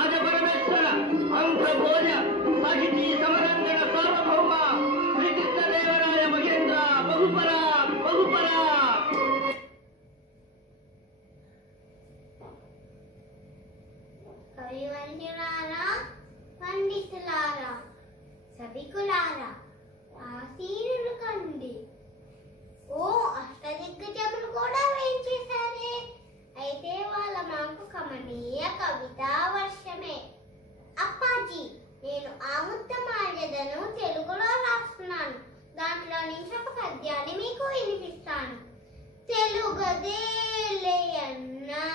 రాజపరమేశ్వర అంధ్రభోజ సాహితీ సమరంగణ సార్వభౌమ శ్రీకృష్ణదేవరాయ మహేంద్ర బహుపరా బహుపరా. కవివంశులారా, పండితులారా, సభికులారా, ఆసీనులు కండి. ఓ అష్టదిగ్గజములు కూడా వేయించేశారే. అయితే వాళ్ళ మాకు కమనీయ కవితా వర్షమే. అప్పాజీ, నేను ఆముక్తమాల్యదను తెలుగులో రాస్తున్నాను. దాంట్లో నుంచి ఒక పద్యాన్ని మీకు వినిపిస్తాను. తెలుగదేలే అన్నా